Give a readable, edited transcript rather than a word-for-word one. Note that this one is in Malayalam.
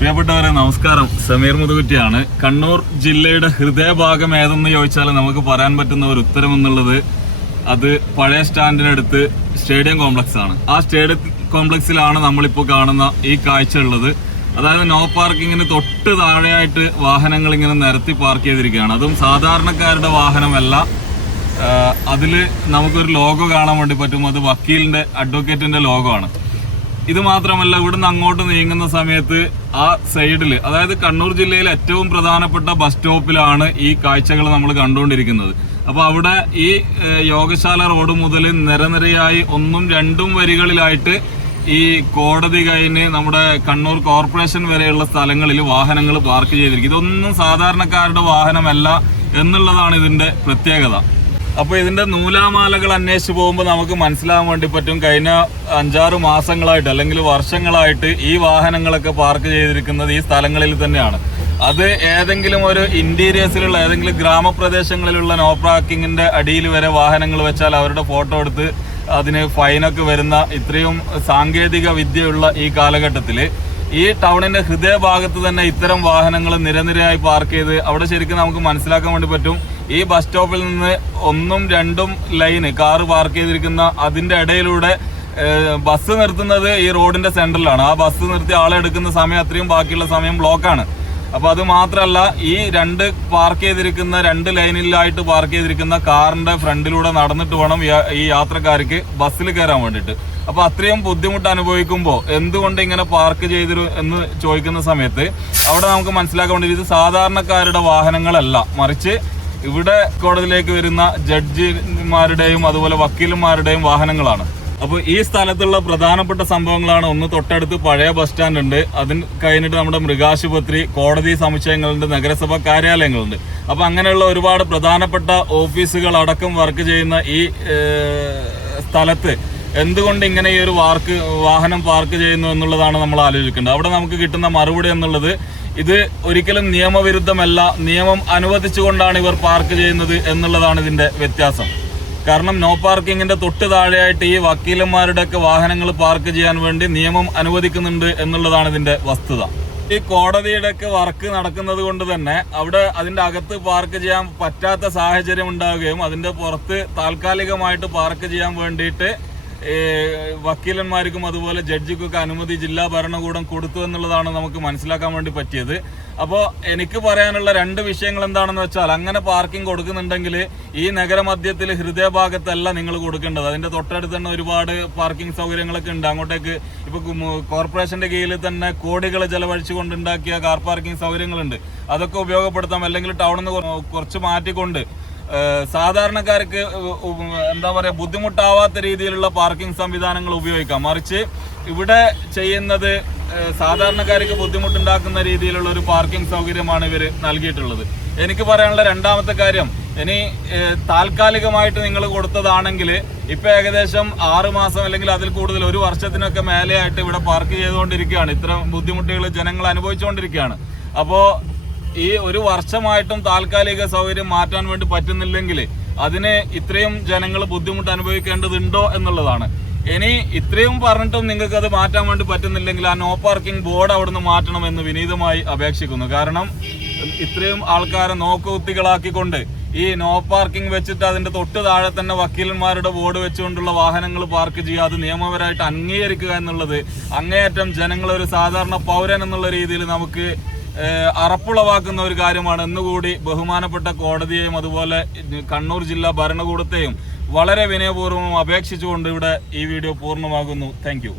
പ്രിയപ്പെട്ടവരെ നമസ്കാരം. സമീർ മുതുകുറ്റിയാണ്. കണ്ണൂർ ജില്ലയുടെ ഹൃദയഭാഗം ഏതെന്ന് ചോദിച്ചാൽ നമുക്ക് പറയാൻ പറ്റുന്ന ഒരു ഉത്തരം എന്നുള്ളത് അത് പഴയ സ്റ്റാൻഡിനടുത്ത് സ്റ്റേഡിയം കോംപ്ലക്സ് ആണ്. ആ സ്റ്റേഡിയം കോംപ്ലക്സിലാണ് നമ്മളിപ്പോൾ കാണുന്ന ഈ കാഴ്ച ഉള്ളത്. അതായത് നോ പാർക്കിങ്ങിന് തൊട്ട് താഴെയായിട്ട് വാഹനങ്ങൾ ഇങ്ങനെ നിരത്തി പാർക്ക് ചെയ്തിരിക്കുകയാണ്. അതും സാധാരണക്കാരുടെ വാഹനമല്ല. അതിൽ നമുക്കൊരു ലോഗോ കാണാൻ വേണ്ടി പറ്റും. അത് വക്കീലിന്റെ അഡ്വക്കേറ്റിന്റെ ലോഗോ ആണ്. ഇത് മാത്രമല്ല, ഇവിടുന്ന് അങ്ങോട്ട് നീങ്ങുന്ന സമയത്ത് ആ സൈഡിൽ, അതായത് കണ്ണൂർ ജില്ലയിലെ ഏറ്റവും പ്രധാനപ്പെട്ട ബസ് സ്റ്റോപ്പിലാണ് ഈ കാഴ്ചകൾ നമ്മൾ കണ്ടുകൊണ്ടിരിക്കുന്നത്. അപ്പോൾ അവിടെ ഈ യോഗശാല റോഡ് മുതൽ നിരനിരയായി 1ഉം 2ഉം വരികളിലായിട്ട് ഈ കോടതി കഴിഞ്ഞ് നമ്മുടെ കണ്ണൂർ കോർപ്പറേഷൻ വരെയുള്ള സ്ഥലങ്ങളിൽ വാഹനങ്ങൾ പാർക്ക് ചെയ്തിരിക്കും. ഇതൊന്നും സാധാരണക്കാരുടെ വാഹനമല്ല എന്നുള്ളതാണ് ഇതിന്റെ പ്രത്യേകത. അപ്പോൾ ഇതിന്റെ നൂലാമാലകൾ അന്വേഷിച്ച് പോകുമ്പോൾ നമുക്ക് മനസ്സിലാകാൻ വേണ്ടി പറ്റും, കഴിഞ്ഞ 5-6 മാസങ്ങളായിട്ട് അല്ലെങ്കിൽ വർഷങ്ങളായിട്ട് ഈ വാഹനങ്ങളൊക്കെ പാർക്ക് ചെയ്തിരിക്കുന്നത് ഈ സ്ഥലങ്ങളിൽ തന്നെയാണ്. അത് ഏതെങ്കിലും ഒരു ഇന്റീരിയേഴ്സിലുള്ള ഏതെങ്കിലും ഗ്രാമപ്രദേശങ്ങളിലുള്ള നോ പാർക്കിങ്ങിന്റെ അടിയിൽ വരെ വാഹനങ്ങൾ വെച്ചാൽ അവരുടെ ഫോട്ടോ എടുത്ത് അതിന് ഫൈനൊക്കെ വരുന്ന ഇത്രയും സാങ്കേതിക വിദ്യയുള്ള ഈ കാലഘട്ടത്തിൽ ഈ ടൗണിന്റെ ഹൃദയഭാഗത്ത് തന്നെ ഇത്തരം വാഹനങ്ങൾ നിരനിരയായി പാർക്ക് ചെയ്ത് അവിടെ ശരിക്കും നമുക്ക് മനസ്സിലാക്കാൻ വേണ്ടി പറ്റും, ഈ ബസ് സ്റ്റോപ്പിൽ നിന്ന് 1ഉം 2ഉം ലൈന് കാറ് പാർക്ക് ചെയ്തിരിക്കുന്ന അതിന്റെ ഇടയിലൂടെ ബസ് നിർത്തുന്നത് ഈ റോഡിന്റെ സെന്ററിലാണ്. ആ ബസ് നിർത്തി ആളെ എടുക്കുന്ന സമയം അത്രയും ബാക്കിയുള്ള സമയം ബ്ലോക്കാണ്. അപ്പൊ അത് മാത്രമല്ല, ഈ പാർക്ക് ചെയ്തിരിക്കുന്ന 2 ലൈനിലായിട്ട് പാർക്ക് ചെയ്തിരിക്കുന്ന കാറിന്റെ ഫ്രണ്ടിലൂടെ നടന്നിട്ട് വേണം ഈ യാത്രക്കാർക്ക് ബസ്സിൽ കയറാൻ വേണ്ടിയിട്ട്. അപ്പൊ അത്രയും ബുദ്ധിമുട്ട് അനുഭവിക്കുമ്പോൾ എന്തുകൊണ്ട് ഇങ്ങനെ പാർക്ക് ചെയ്തിരു എന്ന് ചോദിക്കുന്ന സമയത്ത് അവിടെ നമുക്ക് മനസ്സിലാക്കാൻ വേണ്ടി ഇത് സാധാരണക്കാരുടെ വാഹനങ്ങളല്ല, മറിച്ച് ഇവിടെ കോടതിയിലേക്ക് വരുന്ന ജഡ്ജിമാരുടെയും അതുപോലെ വക്കീലന്മാരുടെയും വാഹനങ്ങളുമാണ്. അപ്പോൾ ഈ സ്ഥലത്തുള്ള പ്രധാനപ്പെട്ട സംഭവങ്ങളാണ്, ഒന്ന് തൊട്ടടുത്ത് പഴയ ബസ് സ്റ്റാൻഡ് ഉണ്ട്, അതിന് കഴിഞ്ഞിട്ട് നമ്മുടെ മൃഗാശുപത്രി, കോടതി സമുച്ചയങ്ങളുണ്ട്, നഗരസഭാ കാര്യാലയങ്ങളുണ്ട്. അപ്പോൾ അങ്ങനെയുള്ള ഒരുപാട് പ്രധാനപ്പെട്ട ഓഫീസുകൾ അടക്കം വർക്ക് ചെയ്യുന്ന ഈ സ്ഥലത്ത് എന്തുകൊണ്ട് ഇങ്ങനെ ഈ ഒരു വാഹനം പാർക്ക് ചെയ്യുന്നു എന്നുള്ളതാണ് നമ്മൾ ആലോചിക്കേണ്ടത്. അവിടെ നമുക്ക് കിട്ടുന്ന മറുപടി എന്നുള്ളത്, ഇത് ഒരിക്കലും നിയമവിരുദ്ധമല്ല, നിയമം അനുവദിച്ചുകൊണ്ടാണ് ഇവർ പാർക്ക് ചെയ്യുന്നത് എന്നുള്ളതാണ് ഇതിന്റെ വ്യത്യാസം. കാരണം നോ പാർക്കിങ്ങിന്റെ തൊട്ട് താഴെയായിട്ട് ഈ വക്കീലന്മാരുടെ ഒക്കെ വാഹനങ്ങൾ പാർക്ക് ചെയ്യാൻ വേണ്ടി നിയമം അനുവദിക്കുന്നുണ്ട് എന്നുള്ളതാണ് ഇതിന്റെ വസ്തുത. ഈ കോടതിയുടെ ഒക്കെ വർക്ക് നടക്കുന്നത് കൊണ്ട് തന്നെ അവിടെ അതിന്റെ അകത്ത് പാർക്ക് ചെയ്യാൻ പറ്റാത്ത സാഹചര്യം ഉണ്ടാവുകയും അതിന്റെ പുറത്ത് താൽക്കാലികമായിട്ട് പാർക്ക് ചെയ്യാൻ വേണ്ടിയിട്ട് വക്കീലന്മാർക്കും അതുപോലെ ജഡ്ജിക്കൊക്കെ അനുമതി ജില്ലാ ഭരണകൂടം കൊടുത്തു എന്നുള്ളതാണ് നമുക്ക് മനസ്സിലാക്കാൻ വേണ്ടി പറ്റിയത്. അപ്പോൾ എനിക്ക് പറയാനുള്ള 2 വിഷയങ്ങൾ എന്താണെന്ന് വെച്ചാൽ, അങ്ങനെ പാർക്കിംഗ് കൊടുക്കുന്നുണ്ടെങ്കിൽ ഈ നഗരമധ്യത്തിൽ ഹൃദയഭാഗത്തല്ല നിങ്ങൾ കൊടുക്കേണ്ടത്. അതിന്റെ തൊട്ടടുത്ത് തന്നെ ഒരുപാട് പാർക്കിംഗ് സൗകര്യങ്ങളൊക്കെ ഉണ്ട്. അങ്ങോട്ടേക്ക് ഇപ്പൊ കോർപ്പറേഷന്റെ കീഴിൽ തന്നെ കോടികൾ ചെലവഴിച്ചുകൊണ്ടുണ്ടാക്കിയ കാർ പാർക്കിംഗ് സൗകര്യങ്ങളുണ്ട്. അതൊക്കെ ഉപയോഗപ്പെടുത്താം. അല്ലെങ്കിൽ ടൗണിൽ നിന്ന് കുറച്ച് മാറ്റിക്കൊണ്ട് സാധാരണക്കാർക്ക് എന്താ പറയുക, ബുദ്ധിമുട്ടാവാത്ത രീതിയിലുള്ള പാർക്കിംഗ് സംവിധാനങ്ങൾ ഉപയോഗിക്കാം. മറിച്ച് ഇവിടെ ചെയ്യുന്നത് സാധാരണക്കാർക്ക് ബുദ്ധിമുട്ടുണ്ടാക്കുന്ന രീതിയിലുള്ള ഒരു പാർക്കിംഗ് സൗകര്യമാണ് ഇവർ നൽകിയിട്ടുള്ളത്. എനിക്ക് പറയാനുള്ള 2ാമത്തെ കാര്യം, ഇനി താൽക്കാലികമായിട്ട് നിങ്ങൾ കൊടുത്തതാണെങ്കിൽ ഇപ്പൊ ഏകദേശം 6 മാസം അല്ലെങ്കിൽ അതിൽ കൂടുതൽ 1 വർഷത്തിനൊക്കെ മേലെയായിട്ട് ഇവിടെ പാർക്ക് ചെയ്തുകൊണ്ടിരിക്കുകയാണ്. ഇത്തരം ബുദ്ധിമുട്ടുകൾ ജനങ്ങൾ അനുഭവിച്ചുകൊണ്ടിരിക്കുകയാണ്. അപ്പോ ഈ 1 വർഷമായിട്ടും താൽക്കാലിക സൗകര്യം മാറ്റാൻ വേണ്ടി പറ്റുന്നില്ലെങ്കിൽ അതിന് ഇത്രയും ജനങ്ങൾ ബുദ്ധിമുട്ട് അനുഭവിക്കേണ്ടതുണ്ടോ എന്നുള്ളതാണ്. ഇനി ഇത്രയും പറഞ്ഞിട്ടും നിങ്ങൾക്ക് അത് മാറ്റാൻ വേണ്ടി പറ്റുന്നില്ലെങ്കിൽ ആ നോ പാർക്കിംഗ് ബോർഡ് അവിടുന്ന് മാറ്റണമെന്ന് വിനീതമായി അപേക്ഷിക്കുന്നു. കാരണം ഇത്രയും ആൾക്കാരെ നോക്കുകുത്തികളാക്കിക്കൊണ്ട് ഈ നോ പാർക്കിംഗ് വെച്ചിട്ട് അതിന്റെ തൊട്ട് താഴെ തന്നെ വക്കീലന്മാരുടെ ബോർഡ് വെച്ചുകൊണ്ടുള്ള വാഹനങ്ങൾ പാർക്ക് ചെയ്യുക, അത് നിയമപരമായിട്ട് അംഗീകരിക്കുക എന്നുള്ളത് അങ്ങേയറ്റം ജനങ്ങളൊരു സാധാരണ പൗരൻ എന്നുള്ള രീതിയിൽ നമുക്ക് അറപ്പുളവാക്കുന്ന ഒരു കാര്യമാണ്. എന്നുകൂടി ബഹുമാനപ്പെട്ട കോടതിയെയും അതുപോലെ കണ്ണൂർ ജില്ലാ ഭരണകൂടത്തെയും വളരെ വിനയപൂർവ്വം അപേക്ഷിച്ചുകൊണ്ട് ഇവിടെ ഈ വീഡിയോ പൂർണ്ണമാകുന്നു. താങ്ക്